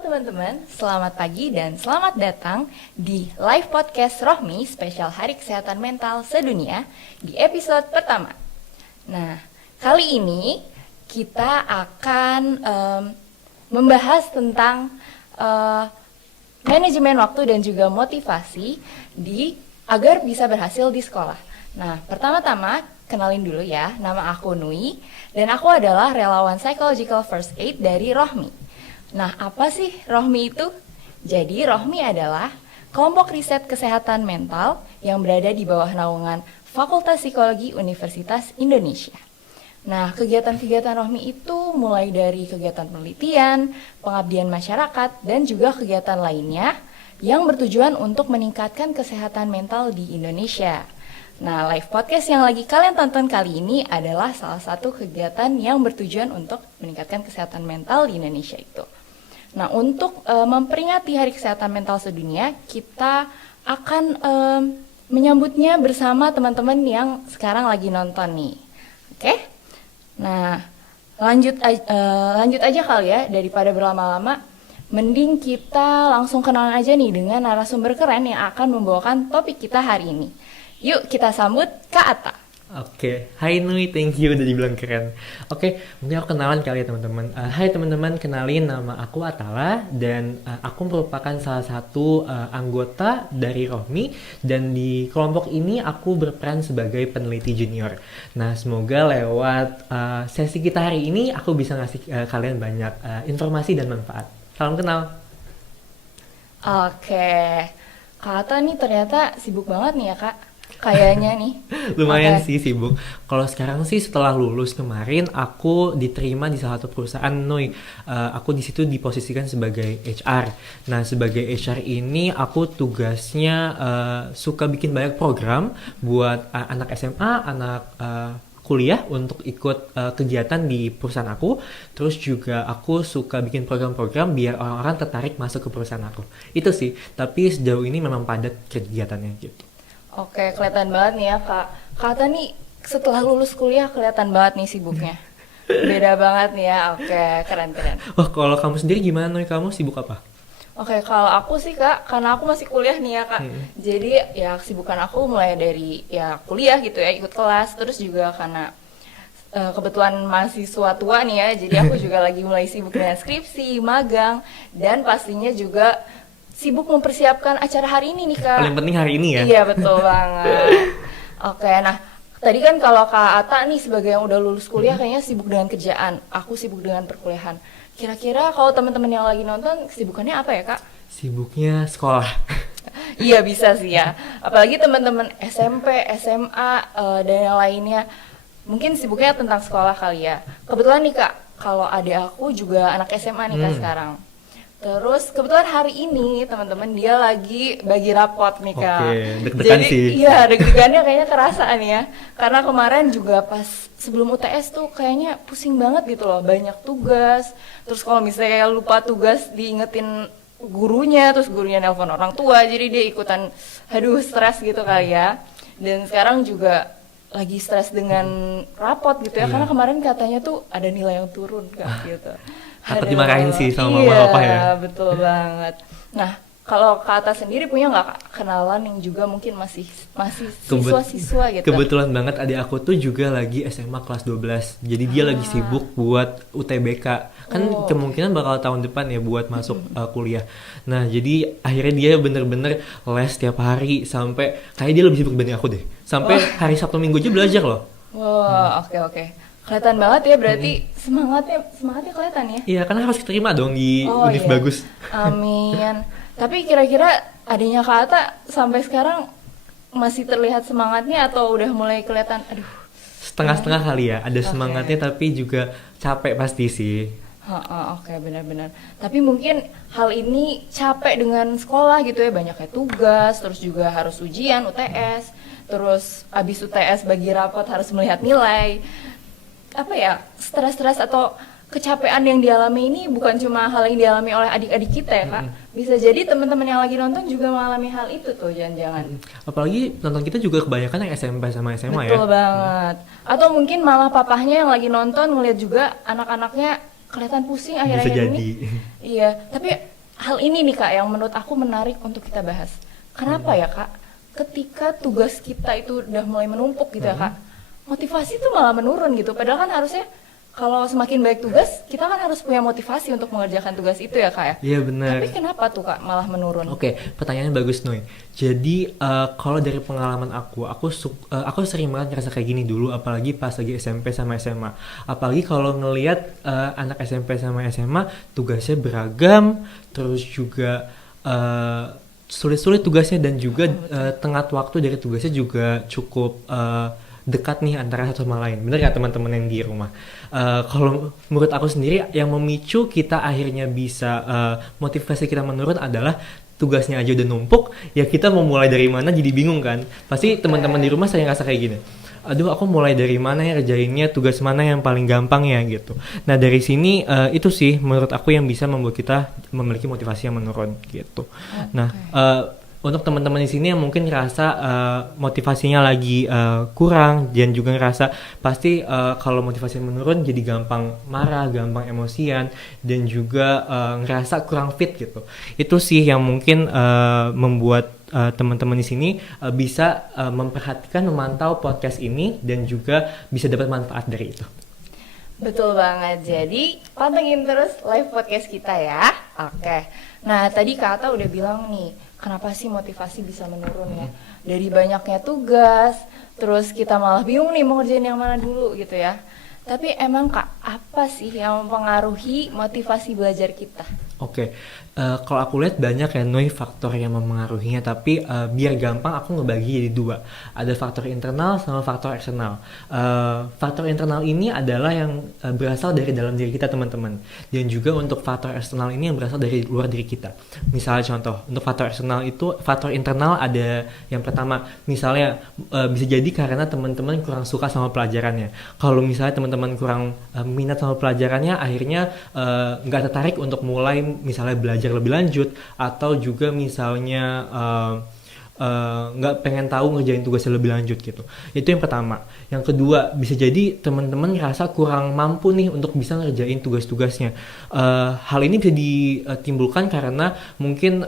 teman-teman, selamat pagi dan selamat datang di live podcast Rohmi spesial Hari Kesehatan Mental Sedunia di episode pertama. Nah, kali ini kita akan membahas tentang manajemen waktu dan juga motivasi agar bisa berhasil di sekolah. Nah, pertama-tama kenalin dulu ya, nama aku Nui dan aku adalah relawan Psychological First Aid dari Rohmi. Nah, apa sih Rohmi itu? Jadi, Rohmi adalah kelompok riset kesehatan mental yang berada di bawah naungan Fakultas Psikologi Universitas Indonesia. Nah, kegiatan-kegiatan Rohmi itu mulai dari kegiatan penelitian, pengabdian masyarakat, dan juga kegiatan lainnya yang bertujuan untuk meningkatkan kesehatan mental di Indonesia. Nah, live podcast yang lagi kalian tonton kali ini adalah salah satu kegiatan yang bertujuan untuk meningkatkan kesehatan mental di Indonesia itu. Nah, untuk memperingati Hari Kesehatan Mental Sedunia, kita akan menyambutnya bersama teman-teman yang sekarang lagi nonton nih. Oke? Nah, lanjut aja kali ya, daripada berlama-lama, mending kita langsung kenalan aja nih dengan narasumber keren yang akan membawakan topik kita hari ini. Yuk kita sambut Kak Atta. Oke, hai Nui, thank you udah dibilang keren. Oke, mungkin aku kenalan kali ya teman-teman. Hai teman-teman, kenalin nama aku Atala dan aku merupakan salah satu anggota dari Rohmi dan di kelompok ini aku berperan sebagai peneliti junior. Nah, semoga lewat sesi kita hari ini aku bisa ngasih kalian banyak informasi dan manfaat. Salam kenal. Oke, Kak Atta nih ternyata sibuk banget nih ya Kak. Kayaknya nih. Lumayan sih sibuk. Kalau sekarang sih setelah lulus kemarin aku diterima di salah satu perusahaan Nui. Aku di situ diposisikan sebagai HR. Nah, sebagai HR ini aku tugasnya suka bikin banyak program buat anak SMA, anak kuliah untuk ikut kegiatan di perusahaan aku. Terus juga aku suka bikin program-program biar orang-orang tertarik masuk ke perusahaan aku. Itu sih. Tapi sejauh ini memang padat kegiatannya gitu. Oke, kelihatan banget nih ya Kak. Kak Atta nih setelah lulus kuliah kelihatan banget nih sibuknya. Beda banget nih ya. Oke, keren-keren. Wah, kalau kamu sendiri gimana nih? Kamu sibuk apa? Oke, kalau aku sih Kak, karena aku masih kuliah nih ya Kak. Jadi ya kesibukan aku mulai dari ya kuliah gitu ya, ikut kelas. Terus juga karena kebetulan mahasiswa tua nih ya. Jadi aku juga lagi mulai sibuk dengan skripsi, magang. Dan pastinya juga sibuk mempersiapkan acara hari ini nih Kak. Paling penting hari ini ya? Iya, betul banget. Oke, nah tadi kan kalau Kak Atta nih sebagai yang udah lulus kuliah kayaknya sibuk dengan kerjaan. Aku sibuk dengan perkuliahan. Kira-kira kalau teman-teman yang lagi nonton kesibukannya apa ya Kak? Sibuknya sekolah. Iya bisa sih ya. Apalagi teman-teman SMP, SMA, dan yang lainnya. Mungkin sibuknya tentang sekolah kali ya. Kebetulan nih Kak, kalau adik aku juga anak SMA nih Kak sekarang. Terus kebetulan hari ini teman-teman dia lagi bagi rapot nih Kak. Oke, deg-degan Jadi, sih. iya deg-degannya kayaknya kerasa nih ya. Karena kemarin juga pas sebelum UTS tuh kayaknya pusing banget gitu loh. Banyak tugas. Terus kalau misalnya lupa tugas diingetin gurunya. Terus gurunya nelpon orang tua. Jadi dia ikutan aduh stres gitu kali ya. Dan sekarang juga lagi stres dengan rapot gitu ya. Karena kemarin katanya tuh ada nilai yang turun Kak gitu. Takut dimarahin sih sama mama papa ya. Iya, betul banget. Nah, kalau Kak Atta sendiri punya nggak Kak, kenalan yang juga mungkin masih siswa-siswa gitu? Kebetulan banget adik aku tuh juga lagi SMA kelas 12. Jadi dia lagi sibuk buat UTBK. Kan kemungkinan bakal tahun depan ya buat masuk kuliah. Nah, jadi akhirnya dia bener-bener les tiap hari sampai kayak dia lebih sibuk dibanding aku deh. Sampai hari Sabtu Minggu aja belajar loh. Wah, oke. Kelihatan banget ya berarti semangatnya kelihatan ya. Iya, karena harus diterima dong di univ bagus. Amin. Tapi kira-kira adanya Kak Atta sampai sekarang masih terlihat semangatnya atau udah mulai kelihatan aduh. Setengah-setengah kali ya, ada semangatnya tapi juga capek pasti sih. Oke, benar-benar. Tapi mungkin hal ini capek dengan sekolah gitu ya, banyaknya tugas, terus juga harus ujian, UTS, terus abis UTS bagi rapot harus melihat nilai. Apa ya, stres-stres atau kecapean yang dialami ini bukan cuma hal yang dialami oleh adik-adik kita ya Kak. Bisa jadi teman-teman yang lagi nonton juga mengalami hal itu tuh, jangan-jangan. Apalagi nonton kita juga kebanyakan yang SMP sama SMA ya. Betul banget. Atau mungkin malah papahnya yang lagi nonton ngeliat juga anak-anaknya kelihatan pusing akhir-akhir ini. Iya, tapi hal ini nih Kak yang menurut aku menarik untuk kita bahas. Kenapa ya Kak? Ketika tugas kita itu udah mulai menumpuk gitu ya Kak, motivasi itu malah menurun gitu. Padahal kan harusnya kalau semakin baik tugas, kita kan harus punya motivasi untuk mengerjakan tugas itu ya Kak ya. Iya benar. Tapi kenapa tuh Kak malah menurun? Oke, pertanyaannya bagus Noy. Jadi kalau dari pengalaman aku sering banget ngerasa kayak gini dulu, apalagi pas lagi SMP sama SMA. Apalagi kalau ngelihat anak SMP sama SMA tugasnya beragam, terus juga sulit-sulit tugasnya dan juga tenggat waktu dari tugasnya juga cukup dekat nih antara satu sama lain. Bener ya teman-teman yang di rumah? Kalau menurut aku sendiri yang memicu kita akhirnya bisa motivasi kita menurun adalah tugasnya aja udah numpuk, ya kita mau mulai dari mana jadi bingung kan. Pasti teman-teman di rumah saya ngerasa kayak gini. Aduh, aku mulai dari mana ya kerjainnya, tugas mana yang paling gampang ya gitu. Nah dari sini itu sih menurut aku yang bisa membuat kita memiliki motivasi yang menurun gitu. Nah untuk teman-teman di sini yang mungkin ngerasa motivasinya lagi kurang dan juga ngerasa pasti kalau motivasi menurun jadi gampang marah, gampang emosian dan juga ngerasa kurang fit gitu. Itu sih yang mungkin membuat teman-teman di sini bisa memperhatikan, memantau podcast ini dan juga bisa dapat manfaat dari itu. Betul banget. Jadi pantengin terus live podcast kita ya. Oke. Nah tadi Kak Ata udah bilang nih, kenapa sih motivasi bisa menurun ya? Dari banyaknya tugas, terus kita malah bingung nih mau ngerjain yang mana dulu gitu ya. Tapi emang Kak, apa sih yang mempengaruhi motivasi belajar kita? Oke, kalau aku lihat banyak ya Noy faktor yang mempengaruhinya, tapi biar gampang aku ngebagi jadi dua. Ada faktor internal sama faktor eksternal. Faktor internal ini adalah yang berasal dari dalam diri kita teman-teman, dan juga untuk faktor eksternal ini yang berasal dari luar diri kita. Misalnya contoh, untuk faktor eksternal itu, faktor internal ada yang pertama, misalnya bisa jadi karena teman-teman kurang suka sama pelajarannya. Kalau misalnya teman-teman kurang minat sama pelajarannya, akhirnya nggak tertarik untuk mulai misalnya belajar lebih lanjut, atau juga misalnya nggak pengen tahu ngerjain tugasnya lebih lanjut gitu. Itu yang pertama. Yang kedua, bisa jadi teman-teman ngerasa kurang mampu nih untuk bisa ngerjain tugas-tugasnya. Hal ini bisa ditimbulkan karena mungkin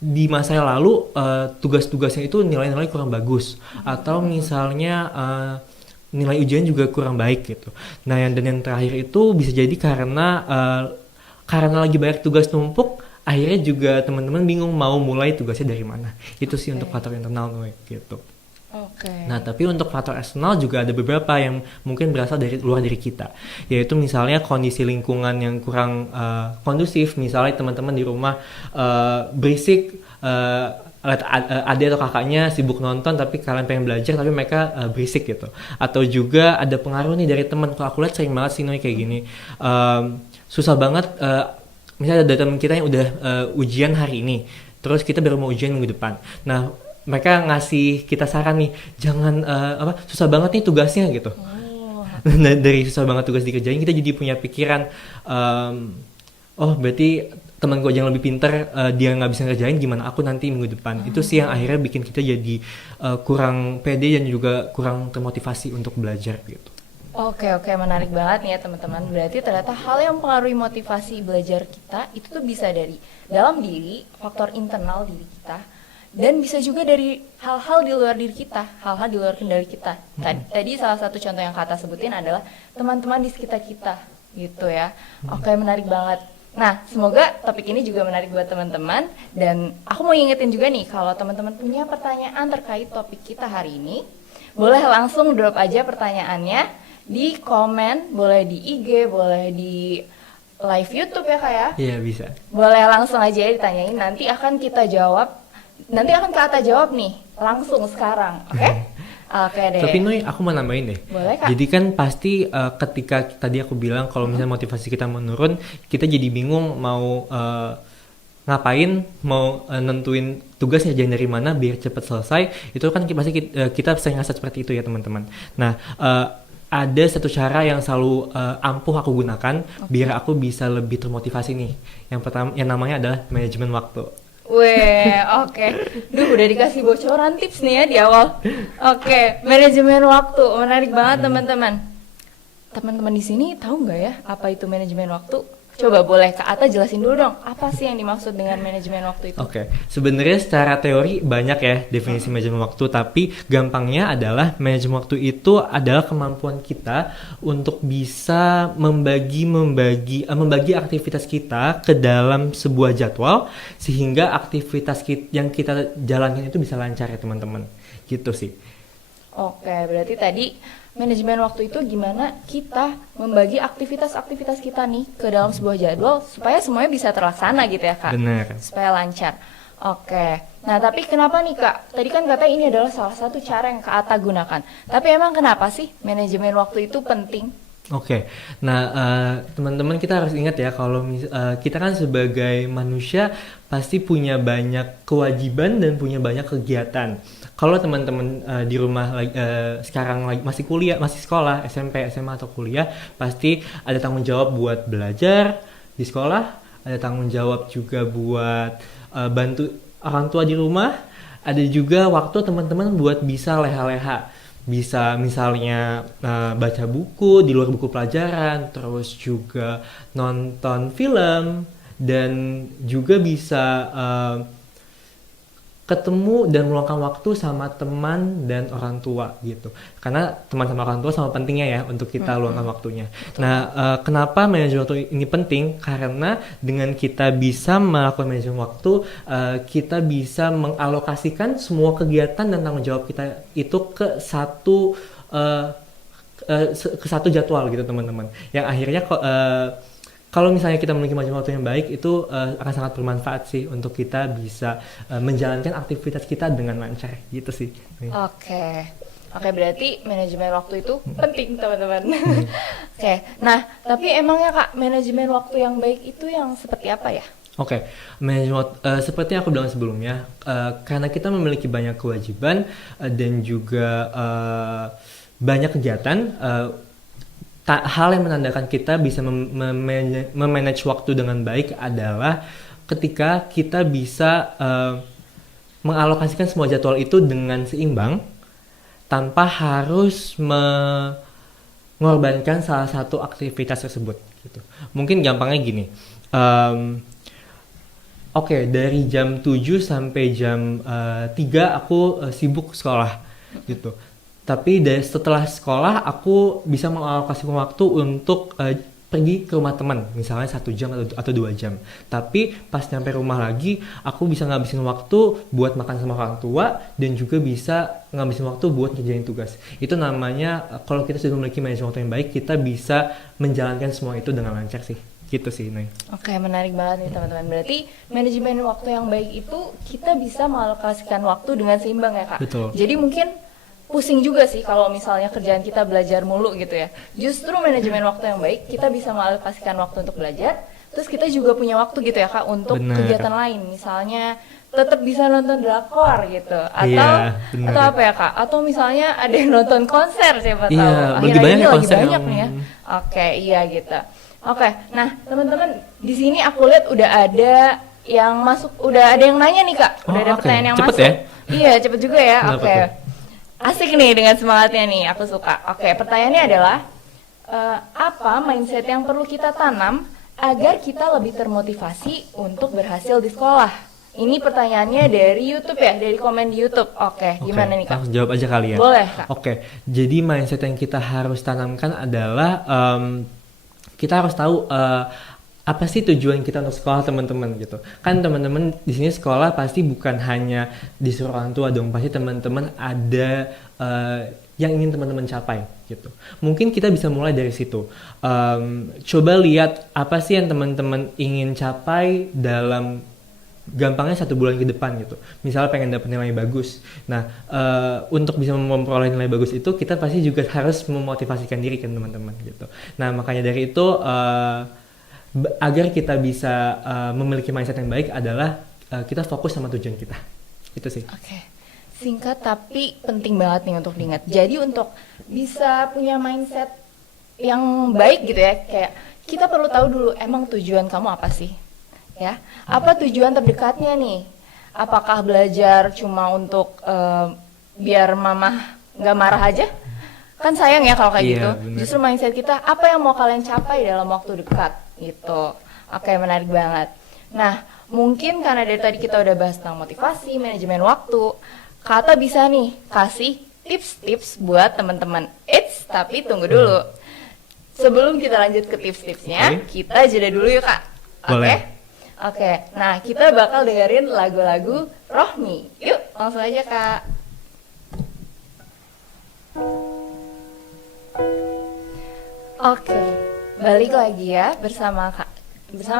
di masa yang lalu tugas-tugasnya itu nilai-nilai kurang bagus, atau misalnya nilai ujian juga kurang baik gitu. Nah dan yang terakhir itu bisa jadi karena lagi banyak tugas numpuk, akhirnya juga teman-teman bingung mau mulai tugasnya dari mana. Itu sih untuk faktor internal gitu. Nah tapi untuk faktor eksternal juga ada beberapa yang mungkin berasal dari luar diri kita, yaitu misalnya kondisi lingkungan yang kurang kondusif. Misalnya teman-teman di rumah berisik, adik atau kakaknya sibuk nonton tapi kalian pengen belajar tapi mereka berisik gitu. Atau juga ada pengaruh nih dari teman. Kalau aku lihat sering banget sih Noy kayak gini, susah banget, misalnya ada teman kita yang udah ujian hari ini, terus kita baru mau ujian minggu depan. Nah mereka ngasih kita saran nih, jangan susah banget nih tugasnya gitu. Nah, dari susah banget tugas dikerjain, kita jadi punya pikiran, oh berarti teman gue yang lebih pintar, dia nggak bisa ngerjain, gimana aku nanti minggu depan. Itu sih yang akhirnya bikin kita jadi kurang pede dan juga kurang termotivasi untuk belajar gitu. Oke, menarik banget nih ya teman-teman. Berarti ternyata hal yang mempengaruhi motivasi belajar kita itu tuh bisa dari dalam diri, faktor internal diri kita, dan bisa juga dari hal-hal di luar diri kita, hal-hal di luar kendali kita. Tadi salah satu contoh yang Kata sebutin adalah teman-teman di sekitar kita gitu ya. Oke, menarik banget. Nah, semoga topik ini juga menarik buat teman-teman, dan aku mau ingetin juga nih kalau teman-teman punya pertanyaan terkait topik kita hari ini, boleh langsung drop aja pertanyaannya di komen, boleh di IG, boleh di live YouTube ya Kak ya? Iya bisa. Boleh langsung aja ya ditanyain, nanti akan kita jawab, nanti akan Kak Ata jawab nih, langsung sekarang, oke? Oke deh. Tapi Noy, aku mau nambahin deh. Boleh Kak? Jadi kan pasti ketika tadi aku bilang kalau misalnya motivasi kita menurun, kita jadi bingung mau ngapain, mau nentuin tugas ngerjain dari mana biar cepat selesai. Itu kan pasti kita sering ngerasa seperti itu ya teman-teman. Nah, ada satu cara yang selalu ampuh aku gunakan biar aku bisa lebih termotivasi nih. Yang pertama, yang namanya adalah manajemen waktu. Weh, oke. Duh, udah dikasih bocoran tips nih ya di awal. Oke, manajemen waktu, menarik banget teman-teman. Teman-teman di sini tahu nggak ya apa itu manajemen waktu? Coba boleh Kak Ata jelasin dulu dong, apa sih yang dimaksud dengan manajemen waktu itu? Oke, sebenarnya secara teori banyak ya definisi manajemen waktu, tapi gampangnya adalah manajemen waktu itu adalah kemampuan kita untuk bisa membagi aktivitas kita ke dalam sebuah jadwal sehingga aktivitas yang kita jalankan itu bisa lancar ya teman-teman. Gitu sih. Oke, berarti tadi manajemen waktu itu gimana kita membagi aktivitas-aktivitas kita nih ke dalam sebuah jadwal supaya semuanya bisa terlaksana gitu ya Kak? Benar. Supaya lancar. Oke, nah tapi kenapa nih Kak? Tadi kan katanya ini adalah salah satu cara yang Kak Ata gunakan. Tapi emang kenapa sih manajemen waktu itu penting? Oke, nah teman-teman kita harus ingat ya kalau kita kan sebagai manusia pasti punya banyak kewajiban dan punya banyak kegiatan. Kalau teman-teman di rumah sekarang lagi masih kuliah, masih sekolah, SMP, SMA atau kuliah, pasti ada tanggung jawab buat belajar di sekolah, ada tanggung jawab juga buat bantu orang tua di rumah, ada juga waktu teman-teman buat bisa leha-leha. Bisa misalnya baca buku di luar buku pelajaran, terus juga nonton film, dan juga bisa ketemu dan meluangkan waktu sama teman dan orang tua gitu. Karena teman sama orang tua sama pentingnya ya untuk kita luangkan waktunya. Betul. Nah, kenapa manajemen waktu ini penting? Karena dengan kita bisa melakukan manajemen waktu, kita bisa mengalokasikan semua kegiatan dan tanggung jawab kita itu ke satu jadwal gitu teman-teman. Yang akhirnya kalau misalnya kita memiliki manajemen waktu yang baik itu akan sangat bermanfaat sih untuk kita bisa menjalankan aktivitas kita dengan lancar gitu sih. Oke, berarti manajemen waktu itu penting teman-teman. Oke, nah tapi emangnya Kak manajemen waktu yang baik itu yang seperti apa ya? Oke, manajemen seperti yang aku bilang sebelumnya, karena kita memiliki banyak kewajiban dan juga banyak kegiatan. Hal yang menandakan kita bisa memanage waktu dengan baik adalah ketika kita bisa mengalokasikan semua jadwal itu dengan seimbang tanpa harus mengorbankan salah satu aktivitas tersebut gitu. Mungkin gampangnya gini, dari jam 7 sampai jam 3 aku sibuk sekolah gitu. Tapi setelah sekolah aku bisa mengalokasikan waktu untuk pergi ke rumah teman, misalnya 1 jam atau 2 jam. Tapi pas nyampe rumah lagi, aku bisa ngabisin waktu buat makan sama orang tua dan juga bisa ngabisin waktu buat ngerjain tugas. Itu namanya kalau kita sudah memiliki manajemen waktu yang baik, kita bisa menjalankan semua itu dengan lancar sih. Gitu sih, Nay. Oke, menarik banget nih teman-teman. Berarti manajemen waktu yang baik itu kita bisa mengalokasikan waktu dengan seimbang ya Kak? Betul. Jadi mungkin pusing juga sih kalau misalnya kerjaan kita belajar mulu gitu ya. Justru manajemen waktu yang baik, kita bisa mengalokasikan waktu untuk belajar, terus kita juga punya waktu gitu ya Kak untuk kegiatan lain. Misalnya tetap bisa nonton drakor gitu, atau apa ya Kak? Atau misalnya ada yang nonton konser siapa tahu. Akhir-akhir ini lagi banyak nih ya. Oke, iya gitu. Oke, nah teman-teman di sini aku lihat udah ada yang masuk, udah ada yang nanya nih Kak. Udah ada pertanyaan yang cepet masuk. Ya? Iya, cepet juga ya. Oke. Asik nih dengan semangatnya nih, aku suka. Oke, pertanyaannya adalah apa mindset yang perlu kita tanam agar kita lebih termotivasi untuk berhasil di sekolah? Ini pertanyaannya dari YouTube ya, dari komen di YouTube. Oke, gimana nih Kak? Langsung jawab aja kali ya. Boleh Kak. Oke, jadi mindset yang kita harus tanamkan adalah kita harus tahu apa sih tujuan kita untuk sekolah teman-teman gitu. Kan teman-teman di sini sekolah pasti bukan hanya disuruh orang tua dong, pasti teman-teman ada yang ingin teman-teman capai gitu. Mungkin kita bisa mulai dari situ. Coba lihat apa sih yang teman-teman ingin capai dalam gampangnya 1 bulan ke depan gitu. Misalnya pengen dapat nilai bagus. Nah, untuk bisa memperoleh nilai bagus itu kita pasti juga harus memotivasikan diri kan teman-teman gitu. Nah, makanya dari itu agar kita bisa memiliki mindset yang baik adalah kita fokus sama tujuan kita. Itu sih. Oke. Singkat tapi penting banget nih untuk diingat. Jadi untuk bisa punya mindset yang baik gitu ya, kayak kita perlu tahu dulu emang tujuan kamu apa sih? Ya, apa tujuan terdekatnya nih? Apakah belajar cuma untuk biar mama nggak marah aja? Kan sayang ya kalau kayak gitu. Bener. Justru mindset kita, apa yang mau kalian capai dalam waktu dekat gitu. Oke, menarik banget. Nah, mungkin karena dari tadi kita udah bahas tentang motivasi, manajemen waktu, Kata bisa nih kasih tips-tips buat teman-teman. Eits, tapi tunggu dulu. Sebelum kita lanjut ke tips-tipsnya, kita jeda dulu yuk Kak. Boleh. Oke, nah kita bakal dengerin lagu-lagu Rohmi. Yuk, langsung aja Kak. Oke, balik lagi ya bersama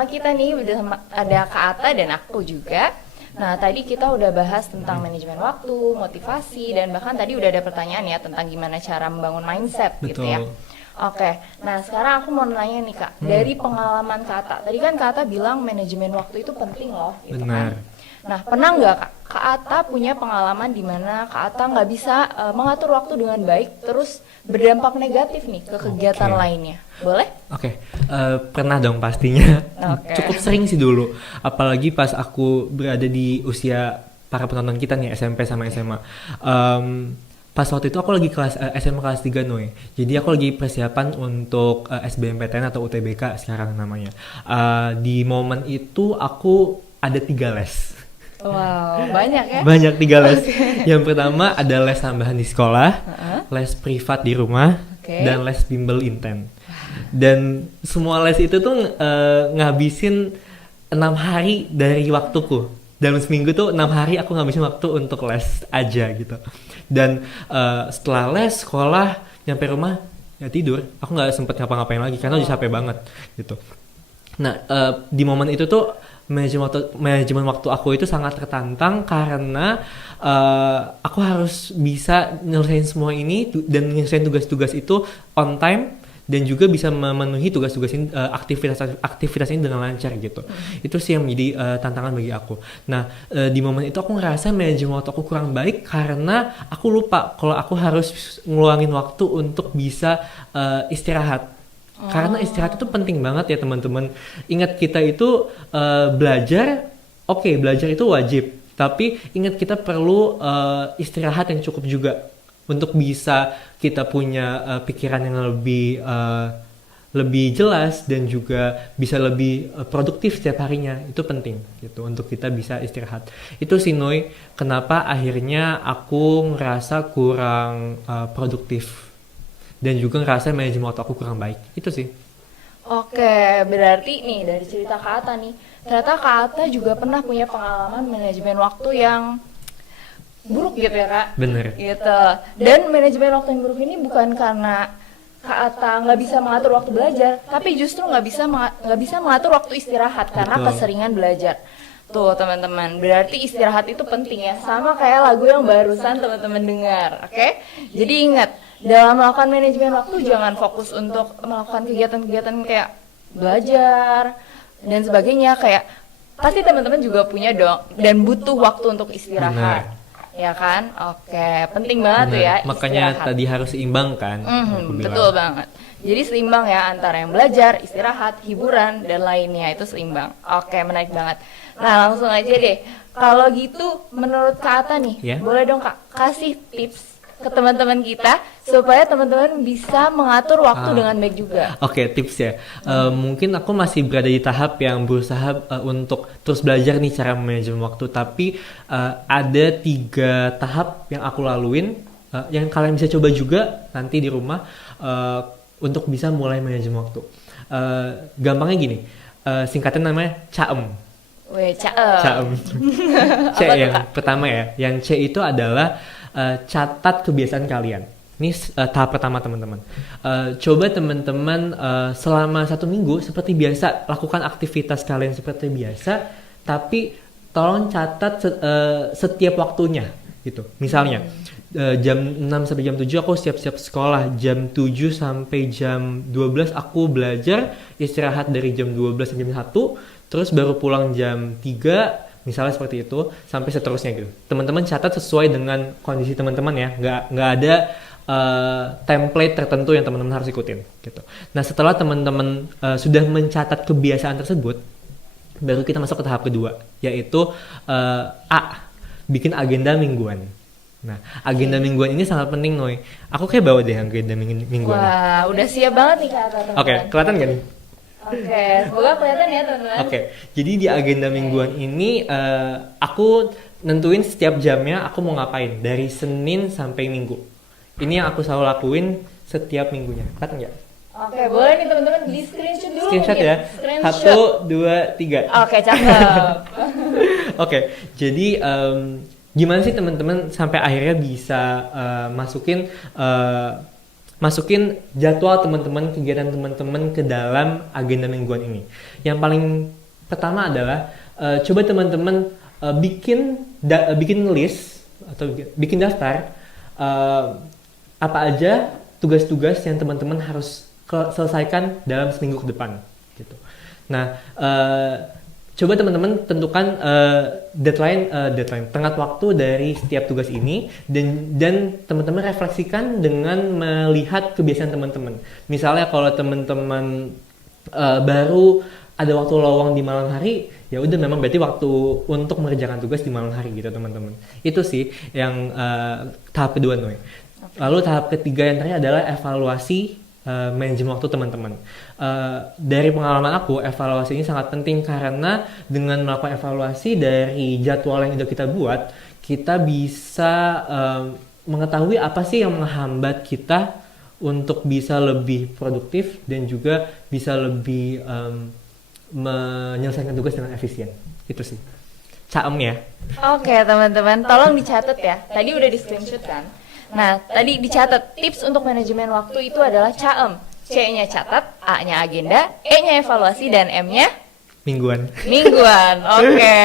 kita nih, ada Kak Ata dan aku juga. Nah, tadi kita udah bahas tentang manajemen waktu, motivasi, dan bahkan tadi udah ada pertanyaan ya tentang gimana cara membangun mindset. Betul. Gitu ya. Oke, nah sekarang aku mau nanya nih Kak, dari pengalaman Kak Ata, tadi kan Kak Ata bilang manajemen waktu itu penting loh, gitu Benar. kan. Nah, pernah nggak Kak Ata punya pengalaman di mana Kak Ata nggak bisa mengatur waktu dengan baik, terus berdampak negatif nih ke kegiatan lainnya? Boleh? Oke, pernah dong pastinya. Oke. Cukup sering sih dulu. Apalagi pas aku berada di usia para penonton kita nih, SMP sama SMA. Pas waktu itu aku lagi kelas SMA kelas 3 Noe. Jadi aku lagi persiapan untuk SBMPTN atau UTBK sekarang namanya. Di momen itu aku ada 3 les. Wow, banyak ya? Banyak 3 les. Yang pertama ada les tambahan di sekolah, les privat di rumah, dan les bimbel inten. Dan semua les itu tuh ngabisin 6 hari dari waktuku. Dalam seminggu tuh 6 hari aku ngabisin waktu untuk les aja gitu. Dan setelah les, sekolah, nyampe rumah, ya tidur. Aku gak sempet ngapa-ngapain lagi karena udah capek banget gitu. Nah, di momen itu tuh manajemen waktu aku itu sangat tertantang karena aku harus bisa nyelesain semua ini dan nyelesain tugas-tugas itu on time dan juga bisa memenuhi tugas-tugas ini, aktivitas ini dengan lancar gitu. Itu sih yang menjadi tantangan bagi aku. Nah, di momen itu aku ngerasa manajemen waktu aku kurang baik karena aku lupa kalau aku harus ngeluangin waktu untuk bisa istirahat. Karena istirahat itu penting banget ya teman-teman. Ingat kita itu belajar, oke, belajar itu wajib. Tapi ingat kita perlu istirahat yang cukup juga untuk bisa kita punya pikiran yang lebih jelas dan juga bisa lebih produktif setiap harinya. Itu penting gitu untuk kita bisa istirahat. Itu sih Noy, kenapa akhirnya aku ngerasa kurang produktif. Dan juga ngerasa manajemen waktu aku kurang baik. Itu sih. Oke, berarti nih dari cerita Kak Ata nih, ternyata Kak Ata juga pernah punya pengalaman manajemen waktu yang buruk gitu ya Kak? Bener. Gitu. Dan manajemen waktu yang buruk ini bukan karena Kak Ata nggak bisa mengatur waktu belajar, tapi justru nggak bisa mengatur waktu istirahat karena keseringan belajar. Tuh teman-teman, berarti istirahat itu penting ya, sama kayak lagu yang barusan teman-teman dengar, oke? Jadi ingat, dalam melakukan manajemen waktu jangan fokus untuk melakukan kegiatan-kegiatan kayak belajar dan sebagainya, kayak pasti teman-teman juga punya dong dan butuh waktu untuk istirahat. Ya kan? Oke, penting banget tuh ya. Makanya istirahat. Tadi harus seimbang kan? Betul banget. Jadi seimbang ya antara yang belajar, istirahat, hiburan dan lainnya itu seimbang. Oke, menarik banget. Nah, langsung aja deh. Kalau gitu menurut Kak Ata nih, boleh dong Kak kasih tips ke teman-teman kita supaya teman-teman bisa mengatur waktu dengan baik juga. Oke, tips ya. Mungkin aku masih berada di tahap yang berusaha untuk terus belajar nih cara manajemen waktu. Tapi ada 3 tahap yang aku laluin, yang kalian bisa coba juga nanti di rumah untuk bisa mulai manajemen waktu. Gampangnya gini, singkatnya namanya CAEM. CAEM. C yang pertama ya. Yang C itu adalah catat kebiasaan kalian. Ini tahap pertama teman-teman. Coba teman-teman selama 1 minggu seperti biasa lakukan aktivitas kalian seperti biasa, tapi tolong catat setiap waktunya gitu. Misalnya jam 6 sampai jam 7 aku siap-siap sekolah, jam 7 sampai jam 12 aku belajar, istirahat dari jam 12 sampai jam 1, terus baru pulang jam 3. Misalnya seperti itu sampai seterusnya gitu. Teman-teman catat sesuai dengan kondisi teman-teman ya. Nggak ada template tertentu yang teman-teman harus ikutin gitu. Nah, setelah teman-teman sudah mencatat kebiasaan tersebut, baru kita masuk ke tahap kedua, yaitu A, bikin agenda mingguan. Nah, agenda mingguan ini sangat penting Noy. Aku kayak bawa deh agenda mingguan. Wah, udah siap banget nih Kak Ata. Oke, kelihatan gak nih? Oke, semoga kelihatan ya teman-teman. Oke, jadi di agenda mingguan ini aku nentuin setiap jamnya aku mau ngapain dari Senin sampai Minggu. Ini yang aku selalu lakuin setiap minggunya. Kelihatan nggak? Oke, boleh nih teman-teman di screenshot dulu. Screenshot mungkin. ya. Screenshot. 1, 2, 3. Oke, cakep. Oke, jadi gimana sih teman-teman sampai akhirnya bisa masukin jadwal teman-teman, kegiatan teman-teman ke dalam agenda mingguan ini. Yang paling pertama adalah coba teman-teman bikin list atau bikin daftar apa aja tugas-tugas yang teman-teman harus selesaikan dalam seminggu ke depan gitu. Nah, coba teman-teman tentukan deadline tenggat waktu dari setiap tugas ini dan teman-teman refleksikan dengan melihat kebiasaan teman-teman. Misalnya kalau teman-teman baru ada waktu lowong di malam hari, ya udah memang berarti waktu untuk mengerjakan tugas di malam hari gitu teman-teman. Itu sih yang tahap kedua Noy. Lalu tahap ketiga yang terakhir adalah evaluasi manajemen waktu teman-teman. Dari pengalaman aku, evaluasi ini sangat penting karena dengan melakukan evaluasi dari jadwal yang sudah kita buat, kita bisa mengetahui apa sih yang menghambat kita untuk bisa lebih produktif dan juga bisa lebih menyelesaikan tugas dengan efisien. Itu sih. Caem ya. Oke, teman-teman, tolong dicatat ya. Tadi udah di screenshot kan? Nah, tadi dicatat tips untuk manajemen waktu itu adalah CAEM. C-nya catat, A-nya agenda, E-nya evaluasi, dan M-nya Mingguan. mingguan. Oke.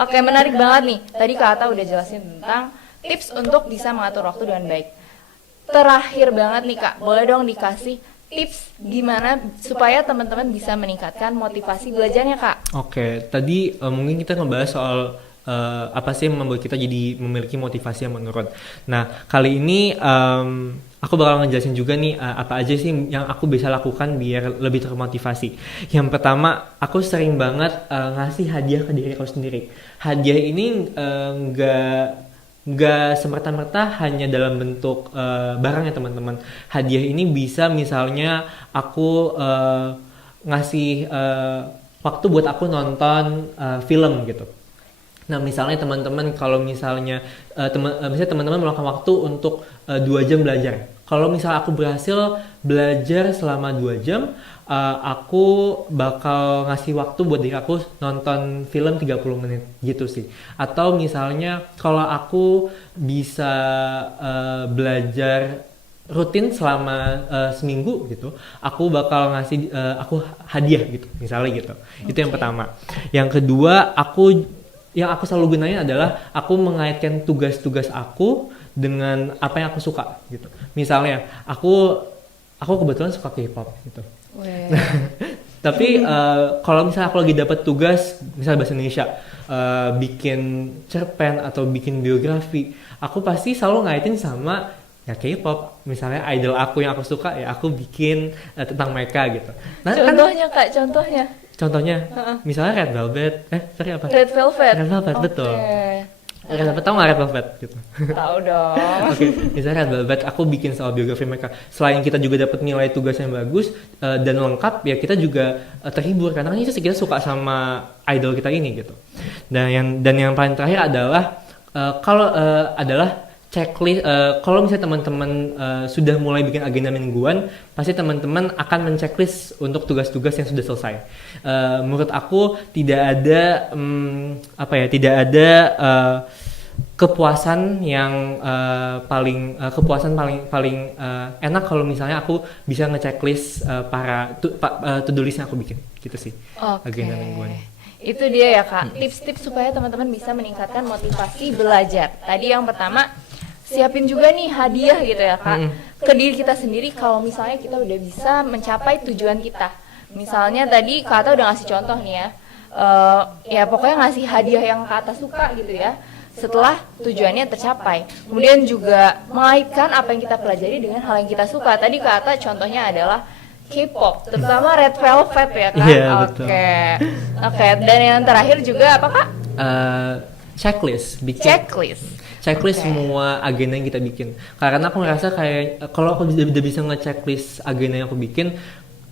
Oke, menarik banget nih. Tadi Kak Atta udah jelasin tentang tips untuk bisa mengatur waktu dengan baik. Terakhir banget nih Kak, boleh dong dikasih tips gimana supaya teman-teman bisa meningkatkan motivasi belajarnya Kak? Oke, tadi mungkin kita ngebahas soal apa sih yang membuat kita jadi memiliki motivasi yang menurun. Nah, kali ini aku bakal ngejelasin juga nih apa aja sih yang aku bisa lakukan biar lebih termotivasi. Yang pertama, aku sering banget ngasih hadiah ke diri aku sendiri. Hadiah ini nggak semerta-merta hanya dalam bentuk barang ya teman-teman. Hadiah ini bisa misalnya aku ngasih waktu buat aku nonton film gitu. Nah, misalnya teman-teman kalau misalnya misalnya teman-teman meluangkan waktu untuk 2 jam belajar. Kalau misalnya aku berhasil belajar selama 2 jam, aku bakal ngasih waktu buat diri aku nonton film 30 menit gitu sih. Atau misalnya kalau aku bisa belajar rutin selama seminggu gitu, aku bakal ngasih aku hadiah gitu, misalnya gitu. Itu yang pertama. Yang kedua, yang aku selalu gunain adalah aku mengaitkan tugas-tugas aku dengan apa yang aku suka gitu. Misalnya aku kebetulan suka K-pop gitu. Tapi kalau misalnya aku lagi dapat tugas misalnya bahasa Indonesia, bikin cerpen atau bikin biografi, aku pasti selalu ngaitin sama ya K-pop. Misalnya idol aku yang aku suka, ya aku bikin tentang mereka gitu. Nah, Contohnya Kak, contohnya. Contohnya, misalnya Red Velvet, apa? Red Velvet. Red Velvet, betul. Red Velvet, tau gak Red Velvet? Gitu. Tahu dong. Oke, misalnya Red Velvet, aku bikin soal biografi mereka. Selain kita juga dapat nilai tugas yang bagus dan lengkap, ya kita juga terhibur. Karena kan itu kita suka sama idol kita ini gitu. Dan yang paling terakhir adalah, adalah checklist. Kalau misalnya teman-teman sudah mulai bikin agenda mingguan, pasti teman-teman akan menceklis untuk tugas-tugas yang sudah selesai. Menurut aku tidak ada kepuasan yang paling enak kalau misalnya aku bisa ngechecklist para to-do list yang aku bikin gitu sih. Agenda mingguan. Itu dia ya Kak, tips-tips supaya teman-teman bisa meningkatkan motivasi belajar. Tadi yang pertama, siapin juga nih hadiah gitu ya Kak, ke diri kita sendiri kalau misalnya kita udah bisa mencapai tujuan kita. Misalnya tadi Kak Atta udah ngasih contoh nih ya, ya pokoknya ngasih hadiah yang Kak Atta suka gitu ya, setelah tujuannya tercapai. Kemudian juga mengaitkan apa yang kita pelajari dengan hal yang kita suka. Tadi Kak Atta contohnya adalah K-pop, terutama Red Velvet ya kan? Iya, betul. Oke. Dan yang terakhir juga apa Kak? Checklist. Checklist semua agenda yang kita bikin. Karena aku ngerasa kayak kalau aku udah bisa nge-checklist agenda yang aku bikin,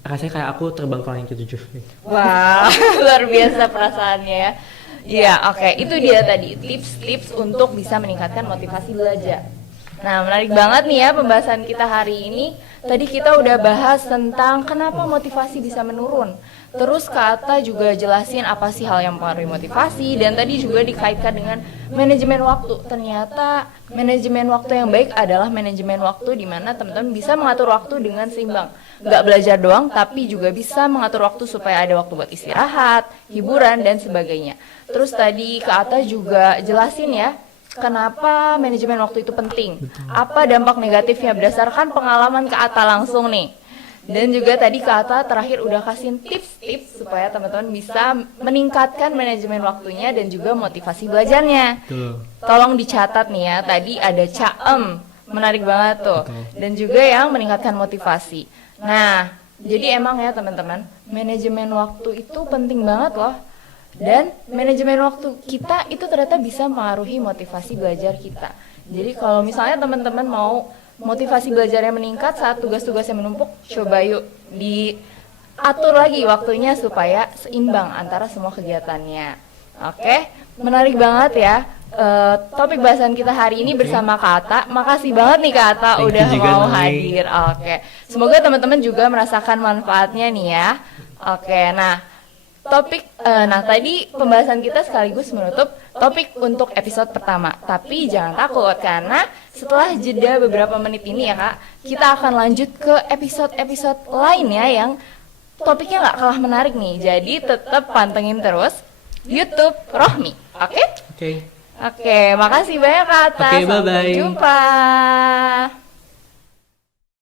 rasanya kayak aku terbang ke langit ketujuh. Wah, luar biasa perasaannya ya. Iya, oke. Itu dia tadi tips-tips untuk bisa meningkatkan motivasi belajar. Nah, menarik banget nih ya pembahasan kita hari ini. Tadi kita udah bahas tentang kenapa motivasi bisa menurun. Terus Kak Atta juga jelasin apa sih hal yang mempengaruhi motivasi, dan tadi juga dikaitkan dengan manajemen waktu. Ternyata manajemen waktu yang baik adalah manajemen waktu di mana teman-teman bisa mengatur waktu dengan seimbang. Nggak belajar doang, tapi juga bisa mengatur waktu supaya ada waktu buat istirahat, hiburan, dan sebagainya. Terus tadi Kak Atta juga jelasin ya, kenapa manajemen waktu itu penting. Apa dampak negatifnya berdasarkan pengalaman Kak Atta langsung nih. Dan juga tadi Kak Atta terakhir udah kasih tips-tips supaya teman-teman bisa meningkatkan manajemen waktunya dan juga motivasi belajarnya. Betul. Tolong dicatat nih ya, tadi ada CAEM, menarik banget tuh. Betul. Dan juga yang meningkatkan motivasi. Nah, jadi emang ya teman-teman, manajemen waktu itu penting banget loh. Dan manajemen waktu kita itu ternyata bisa mempengaruhi motivasi belajar kita. Jadi kalau misalnya teman-teman mau motivasi belajarnya meningkat saat tugas-tugasnya menumpuk, coba yuk diatur lagi waktunya supaya seimbang antara semua kegiatannya. Oke, menarik banget ya. Topik bahasan kita hari ini bersama Kak Atta. Makasih banget nih Kak Atta Thank you udah juga, mau Nui. hadir. Oke, semoga teman-teman juga merasakan manfaatnya nih ya. Oke, nah tadi pembahasan kita sekaligus menutup topik untuk episode pertama. Tapi jangan takut karena setelah jeda beberapa menit ini ya Kak, kita akan lanjut ke episode-episode lainnya yang topiknya nggak kalah menarik nih. Jadi tetap pantengin terus YouTube Rohmi. Oke? Oke. Oke, makasih banyak Kak Atta. Oke, bye-bye. Sampai jumpa.